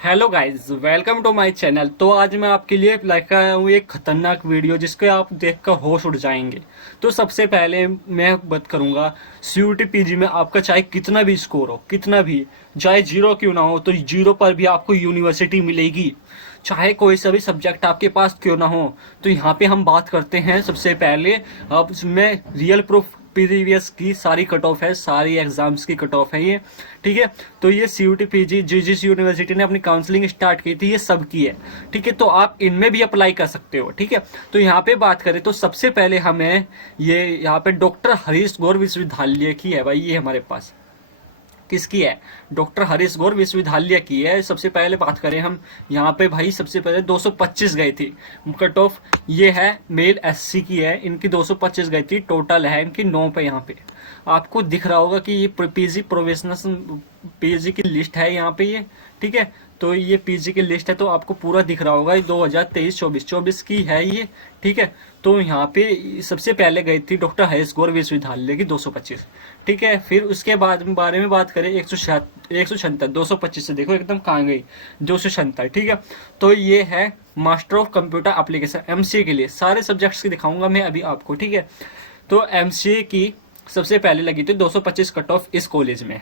Hello guys, welcome to my channel. तो आज मैं आपके लिए लेकर आया हूँ एक खतरनाक वीडियो जिसके आप देखकर होश उड़ जाएंगे। तो सबसे पहले मैं बात करूंगा, सीयूटी पीजी में आपका चाहे कितना भी स्कोर हो, कितना भी, चाहे जीरो क्यों ना हो, तो जीरो पर भी आपको यूनिवर्सिटी मिलेगी। चाहे कोई सा भी सब्जेक्ट आपके पास क्यों ना हो। तो यहाँ पे हम बात करते हैं सबसे पहले, अब इसमें रियल प्रूफ प्रीवियस की सारी कट ऑफ है, सारी एग्जाम्स की कट ऑफ है ये। ठीक है। तो ये सीयूटी पीजी जिस यूनिवर्सिटी ने अपनी काउंसलिंग स्टार्ट की थी, ये सब की है। ठीक है। तो आप इनमें भी अप्लाई कर सकते हो। ठीक है। तो यहाँ पे बात करें तो सबसे पहले हमें ये यहाँ पे डॉक्टर हरीश गौर विश्वविद्यालय की है भाई, ये हमारे पास किसकी है? डॉक्टर हरीश गौर विश्वविद्यालय की है। सबसे पहले बात करें हम यहाँ पे भाई, सबसे पहले 225 गई थी कट ऑफ। ये है मेल एससी की है, इनकी 225 गई थी, टोटल है इनकी 9 पे। यहाँ पे आपको दिख रहा होगा कि ये पीजी प्रोफेशनल पीजी की लिस्ट है यहाँ पे ये। ठीक है। तो ये पीजी की लिस्ट है, तो आपको पूरा दिख रहा होगा, 2023-24 की है ये। ठीक है। तो यहाँ पे सबसे पहले गई थी डॉक्टर हरीश गौर विश्वविद्यालय की 225। ठीक है। फिर उसके बाद बारे में बात करें, 176 225 से देखो एकदम कहाँ गई, 276। ठीक है। तो ये है master of computer application MCA के लिए, सारे सब्जेक्ट्स की दिखाऊंगा मैं अभी आपको। ठीक है। तो एमसीए की सबसे पहले लगी थी 225 कट ऑफ इस कॉलेज में।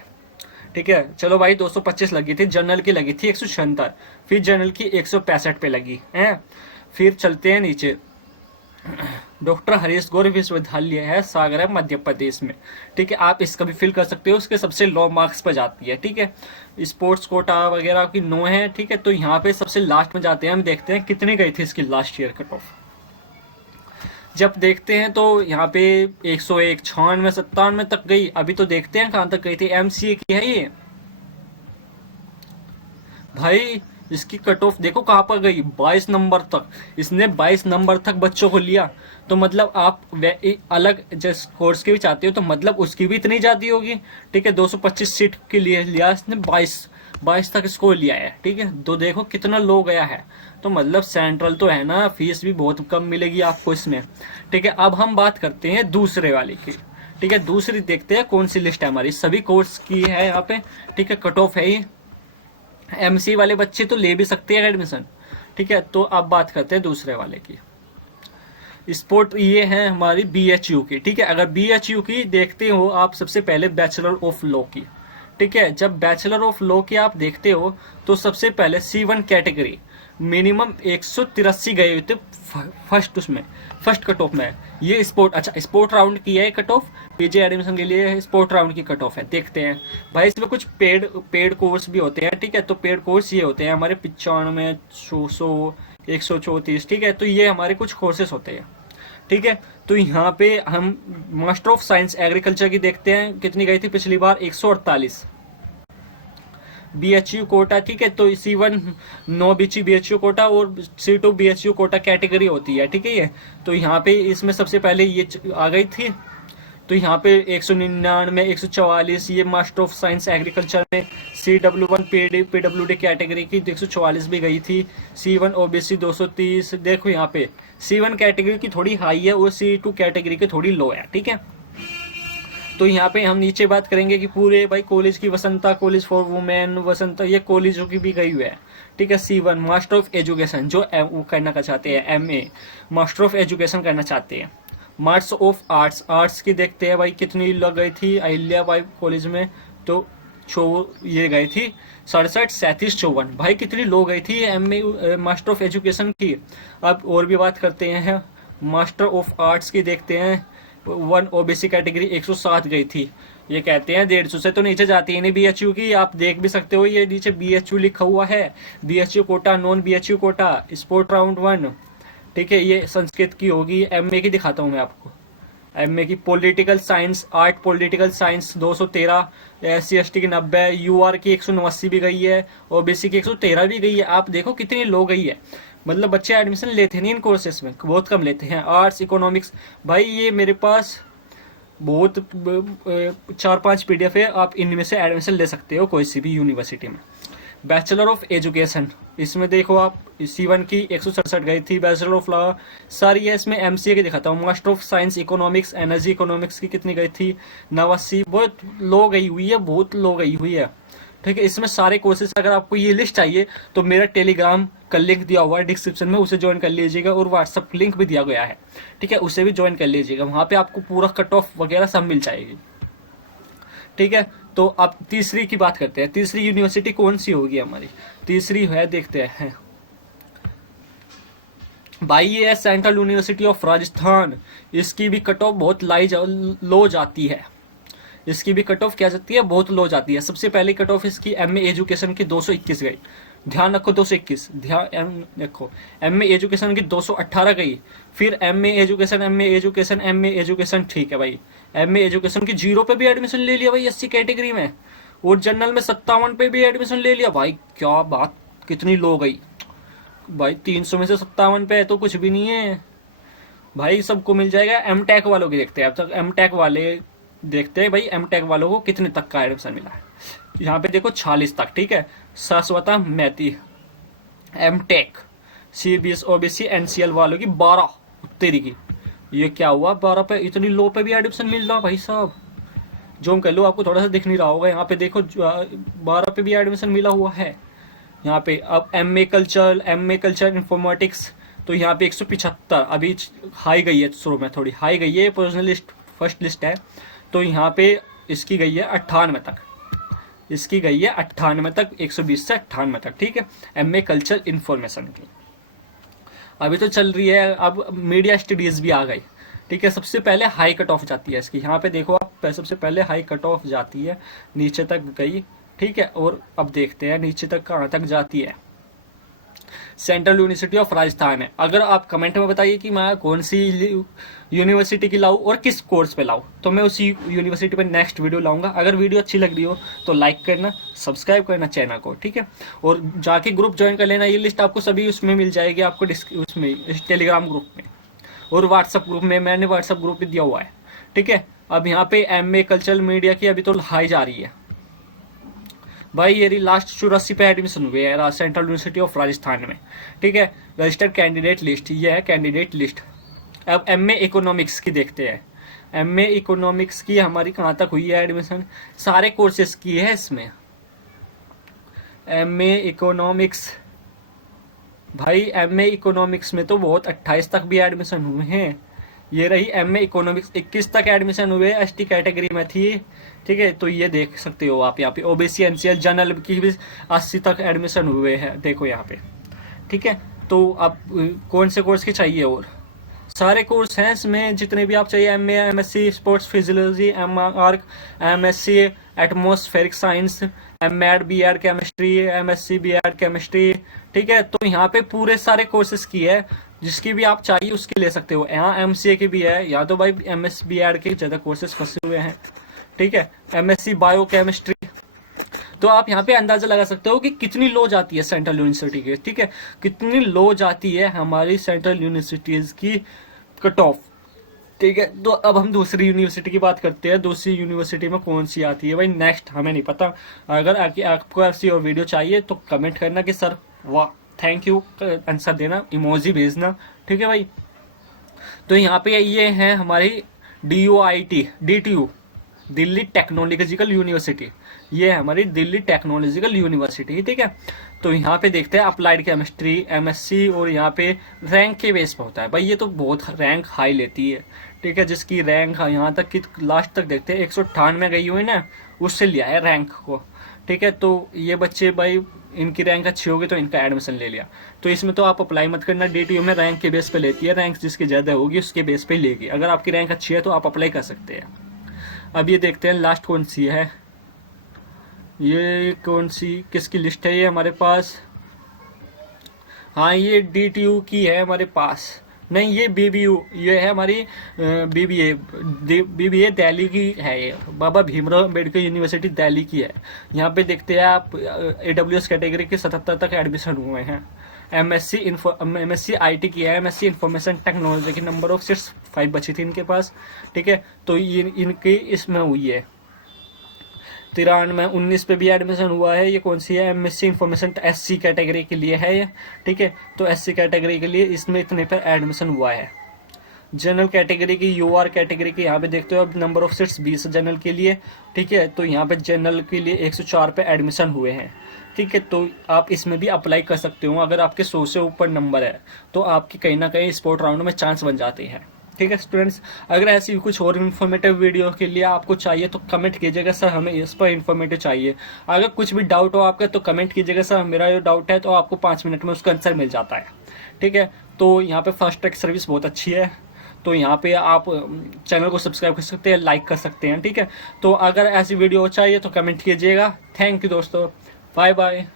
ठीक है। चलो भाई, 225 लगी थी। जनरल की लगी थी 176, फिर जनरल की 165 पे लगी है। फिर चलते हैं नीचे, डॉक्टर हरीश गौर विश्वविद्यालय है सागर मध्य प्रदेश में। ठीक है। आप इसका भी फिल कर सकते हो, उसके सबसे लो मार्क्स पर जाती है। ठीक है। स्पोर्ट्स कोटा वगैरह की नो है। ठीक है। तो यहाँ पे सबसे लास्ट में जाते हैं, हम देखते हैं कितनी गई थी इसकी लास्ट ईयर कट ऑफ। जब देखते हैं तो यहाँ पे 101, 96, 97 तक गई। अभी तो देखते हैं कहाँ तक गई थी। एमसीए की है ये भाई, इसकी कट ऑफ देखो कहाँ पर गई, 22 नंबर तक। इसने 22 नंबर तक बच्चों को लिया। तो मतलब आप अलग जिस कोर्स की भी चाहते हो, तो मतलब उसकी भी इतनी जाती होगी। ठीक है। 225 सीट के लिए लिया इसने, 22 तक इसको लिया है। ठीक है। तो देखो कितना लो गया है। तो मतलब सेंट्रल तो है ना, फीस भी बहुत कम मिलेगी आपको इसमें। ठीक है। अब हम बात करते हैं दूसरे वाले की। ठीक है। दूसरी देखते हैं कौन सी लिस्ट है हमारी, सभी कोर्स की है यहाँ पे। ठीक है। कट ऑफ है ये। एमसी वाले बच्चे तो ले भी सकते हैं एडमिशन। ठीक है। तो अब बात करते हैं दूसरे वाले की, स्पोर्ट। ये है हमारी बीएचयू की। ठीक है। अगर बीएचयू की देखते हो आप, सबसे पहले बैचलर ऑफ लॉ की। ठीक है। जब बैचलर ऑफ लॉ की आप देखते हो, तो सबसे पहले C1 कैटेगरी मिनिमम 183 गए हुए थे फर्स्ट, उसमें फर्स्ट कट ऑफ में। ये स्पोर्ट, अच्छा स्पोर्ट राउंड की है कट ऑफ, पीजी एडमिशन के लिए स्पोर्ट राउंड की कट ऑफ है। देखते हैं भाई, इसमें कुछ पेड कोर्स भी होते हैं। ठीक है। तो पेड कोर्स ये होते हैं हमारे 95, 100, 134। ठीक है। तो ये हमारे कुछ कोर्सेस होते हैं। ठीक है। तो यहाँ पे हम मास्टर ऑफ साइंस एग्रीकल्चर की देखते हैं, कितनी गई थी पिछली बार, 148 बीएचयू कोटा। ठीक है। तो C1 नो बीची बीएचयू कोटा, और C2 बीएचयू कोटा कैटेगरी होती है। ठीक है। ये तो यहाँ पे इसमें सबसे पहले ये आ गई थी। तो यहाँ पे 199, 144 ये मास्टर ऑफ साइंस एग्रीकल्चर में। CW1 PWD कैटेगरी की 144 भी गई थी। C1 OBC 230। देखो यहाँ पे C1 कैटेगरी की थोड़ी हाई है, और C2 कैटेगरी की थोड़ी लो है। ठीक है। तो यहाँ पे हम नीचे बात करेंगे कि पूरे भाई कॉलेज की, Vasanta college for women, Vasanta, ये कॉलेजों की भी गई हुई है। ठीक है। C1 मास्टर ऑफ एजुकेशन, जो करना चाहते हैं, MA मास्टर ऑफ एजुकेशन करना चाहते हैं। मास्टर ऑफ आर्ट्स, आर्ट्स की देखते हैं भाई कितनी लग गई थी अहिल्या बाई कॉलेज में। तो ये गई थी 67, 37, 54। भाई कितनी लो गई थी MA मास्टर ऑफ एजुकेशन की। अब और भी बात करते हैं, मास्टर ऑफ आर्ट्स की देखते हैं। 1 ओबीसी कैटेगरी 107 गई थी। ये कहते हैं 150 से तो नीचे जाती है नहीं बीएचयू की। आप देख भी सकते हो, ये नीचे बीएचयू लिखा हुआ है, BHU quota, non BHU quota, sport round 1। ठीक है। ये संस्कृत की होगी। एमए की दिखाता हूँ मैं आपको, एमए की political science, art political science 213, SC ST की 90, यूआर की 189 भी गई है, ओबीसी की 113 भी गई है। आप देखो कितनी लो गई है। मतलब बच्चे एडमिशन लेते नहीं इन कोर्सेस में, बहुत कम लेते हैं। आर्ट्स इकोनॉमिक्स, भाई ये मेरे पास बहुत 4-5 PDF है, आप इनमें से एडमिशन ले सकते हो कोई सी भी यूनिवर्सिटी में। बैचलर ऑफ एजुकेशन, इसमें देखो आप C1 की 167 गई थी। बैचलर ऑफ लॉ सारी है इसमें। MCA की दिखाता हूँ, master of science economics, energy economics की कितनी गई थी, 89। बहुत लो गई हुई है, बहुत लो गई हुई है। ठीक है, इसमें सारे कोर्सेज, अगर आपको ये लिस्ट चाहिए तो मेरा टेलीग्राम का लिंक दिया हुआ है डिस्क्रिप्शन में, उसे ज्वाइन कर लीजिएगा, और व्हाट्सअप लिंक भी दिया गया है, ठीक है, उसे भी ज्वाइन कर लीजिएगा, वहाँ पे आपको पूरा कट ऑफ वगैरह सब मिल जाएगी। ठीक है, तो अब तीसरी की बात करते हैं। तीसरी यूनिवर्सिटी कौन सी होगी हमारी? तीसरी है, देखते हैं भाई, ये है सेंट्रल यूनिवर्सिटी ऑफ राजस्थान। इसकी भी कट ऑफ बहुत लो जाती है। इसकी भी कट ऑफ क्या जाती है, बहुत लो जाती है। सबसे पहले कट ऑफ इसकी एमए एजुकेशन की 221 गई, ध्यान रखो 221, ध्यान रखो। एमए एजुकेशन की 218 गई, फिर एमए एजुकेशन, एमए एजुकेशन, ठीक है भाई, एमए एजुकेशन की 0 पे भी एडमिशन ले लिया भाई एससी कैटेगरी में, और जनरल में 57 पे भी एडमिशन ले लिया भाई। क्या बात, कितनी लो गई भाई, 300 में से 57 पे है तो कुछ भी नहीं है भाई, सबको मिल जाएगा। एम टेक वालों की देखते हैं अब तक, एम टेक वाले देखते हैं भाई, एम टेक वालों को कितने तक का एडमिशन मिला है। यहाँ पे देखो 46 तक, ठीक है। शाश्वता मैती M tech CBS OBC NCL वालों की 12 उत्तरी की। ये क्या हुआ, 12 पे इतनी लो पे भी एडमिशन मिल रहा भाई साहब। जो कर लो, आपको थोड़ा सा दिख नहीं रहा होगा, यहाँ पे देखो 12 पे भी एडमिशन मिला हुआ है यहाँ पे। अब एमए कल्चर इंफॉर्मेटिक्स, तो यहाँ पे 175 अभी हाई गई है, शुरू में थोड़ी हाई गई है, पर्सनल लिस्ट फर्स्ट लिस्ट है, तो यहाँ पे इसकी गई है 98 तक, इसकी गई है 98 तक, 120 से 98 तक, ठीक है। एमए कल्चर इंफॉर्मेशन की अभी तो चल रही है, अब मीडिया स्टडीज भी आ गई, ठीक है। सबसे पहले हाई कट ऑफ जाती है इसकी, यहाँ पे देखो आप, सबसे पहले हाई कट ऑफ जाती है, नीचे तक गई, ठीक है। और अब देखते हैं नीचे तक कहाँ तक जाती है। सेंट्रल यूनिवर्सिटी ऑफ राजस्थान है। अगर आप कमेंट में बताइए कि मैं कौन सी यूनिवर्सिटी की लाऊं और किस कोर्स पे लाऊं, तो मैं उसी यूनिवर्सिटी पे नेक्स्ट वीडियो लाऊंगा। अगर वीडियो अच्छी लग रही हो तो लाइक करना, सब्सक्राइब करना चैनल को, ठीक है। और जाके ग्रुप ज्वाइन कर लेना, ये लिस्ट आपको सभी उसमें मिल जाएगी, आपको उसमें टेलीग्राम ग्रुप में और व्हाट्सअप ग्रुप में, मैंने व्हाट्सअप ग्रुप भी दिया हुआ है, ठीक है। अब यहाँ पे एमए कल्चरल मीडिया की अभी तो हाई जा रही है भाई, ये लास्ट 84 पे एडमिशन हुए हैं सेंट्रल यूनिवर्सिटी ऑफ राजस्थान में, ठीक है। रजिस्टर्ड कैंडिडेट लिस्ट, ये है कैंडिडेट लिस्ट। अब एमए इकोनॉमिक्स की देखते हैं। एमए इकोनॉमिक्स की हमारी कहाँ तक हुई है एडमिशन, सारे कोर्सेज की है इसमें। एमए इकोनॉमिक्स भाई, एमए इकोनॉमिक्स में तो बहुत 28 तक भी एडमिशन हुए हैं। ये रही एमए इकोनॉमिक्स, 21 तक एडमिशन हुए, एसटी कैटेगरी में थी, ठीक है। तो ये देख सकते हो आप यहाँ पे। ओबीसी एनसीएल जनरल की भी 80 तक एडमिशन हुए हैं, देखो यहाँ पे, ठीक है। तो अब कौन से कोर्स के चाहिए, और सारे कोर्स हैं इसमें जितने भी आप चाहिए, MA, MSc sports physiology, MR, MSc atmospheric science, MEd BEd chemistry, MSc BEd chemistry, ठीक है। तो यहाँ पे पूरे सारे कोर्सेज की है, जिसकी भी आप चाहिए उसकी ले सकते हो। यहाँ एमसीए की भी है, या तो भाई एमएस बीएड के ज़्यादा कोर्सेज फंसे हुए हैं, ठीक है। एमएससी बायो केमिस्ट्री, तो आप यहाँ पे अंदाजा लगा सकते हो कि कितनी लो जाती है सेंट्रल यूनिवर्सिटी की, ठीक है, कितनी लो जाती है हमारी सेंट्रल यूनिवर्सिटीज की कट ऑफ, ठीक है। तो अब हम दूसरी यूनिवर्सिटी की बात करते हैं। दूसरी यूनिवर्सिटी में कौन सी आती है भाई, नेक्स्ट हमें नहीं पता। अगर आपको ऐसी और वीडियो चाहिए तो कमेंट करना कि सर वाह थैंक यू आंसर देना, इमोजी भेजना, ठीक है भाई। तो यहाँ पे ये है हमारी DUIT दिल्ली टेक्नोलॉजिकल यूनिवर्सिटी, ये है हमारी दिल्ली टेक्नोलॉजिकल यूनिवर्सिटी, ठीक है। तो यहाँ पे देखते हैं अप्लाइड केमिस्ट्री, एमएससी, और यहाँ पे रैंक के बेस पे होता है भाई, ये तो बहुत रैंक हाई लेती है, ठीक है। जिसकी रैंक यहाँ तक की लास्ट तक देखते हैं 198 गई हुई ना, उससे लिया है रैंक को, ठीक है। तो ये बच्चे भाई, इनकी रैंक अच्छी होगी तो इनका एडमिशन ले लिया। तो इसमें तो आप अप्लाई मत करना, DTU में रैंक के बेस पे लेती है, रैंक जिसकी ज़्यादा होगी उसके बेस पे लेगी। अगर आपकी रैंक अच्छी है तो आप अप्लाई कर सकते हैं। अब ये देखते हैं लास्ट कौन सी है, ये कौन सी किसकी लिस्ट है ये हमारे पास। हाँ, ये DTU की है हमारे पास, नहीं ये BBU, ये है हमारी BBA दिल्ली की है, ये बाबा भीमराव अम्बेडकर यूनिवर्सिटी दिल्ली की है। यहाँ पे देखते हैं आप AWS कैटेगरी के 77 तक एडमिशन हुए हैं। MSc IT की है, MSc इंफॉर्मेशन टेक्नोलॉजी की नंबर ऑफ सीट्स 5 बची थी इनके पास, ठीक है। तो ये इनकी इसमें हुई है 93, 19 पे भी एडमिशन हुआ है। ये कौन सी है, MSc इंफॉर्मेशन SC कैटेगरी के लिए है ये, ठीक है। तो SC कैटेगरी के लिए इसमें इतने पे एडमिशन हुआ है। जनरल कैटेगरी की, यूआर कैटेगरी की यहाँ पे देखते हो अब नंबर ऑफ सीट्स 20 जनरल के लिए। ठीक है, तो यहाँ पे जनरल के लिए 104 पे एडमिशन हुए हैं। ठीक है, तो आप इसमें भी अप्लाई कर सकते हो। अगर आपके 100 से ऊपर नंबर है तो आपकी कहीं ना कहीं स्पोर्ट राउंड में चांस बन जाते हैं। ठीक है स्टूडेंट्स, अगर ऐसी कुछ और इन्फॉर्मेटिव वीडियो के लिए आपको चाहिए तो कमेंट कीजिएगा सर हमें इस पर इन्फॉर्मेटिव चाहिए। अगर कुछ भी डाउट हो आपका तो कमेंट कीजिएगा सर मेरा ये डाउट है, तो आपको 5 मिनट में उसका आंसर मिल जाता है। ठीक है, तो यहाँ पे फास्ट ट्रैक सर्विस बहुत अच्छी है, तो यहाँ पे आप चैनल को सब्सक्राइब कर सकते हैं, लाइक कर सकते हैं। ठीक है, तो अगर ऐसी वीडियो चाहिए तो कमेंट कीजिएगा। थैंक यू दोस्तों, बाय बाय।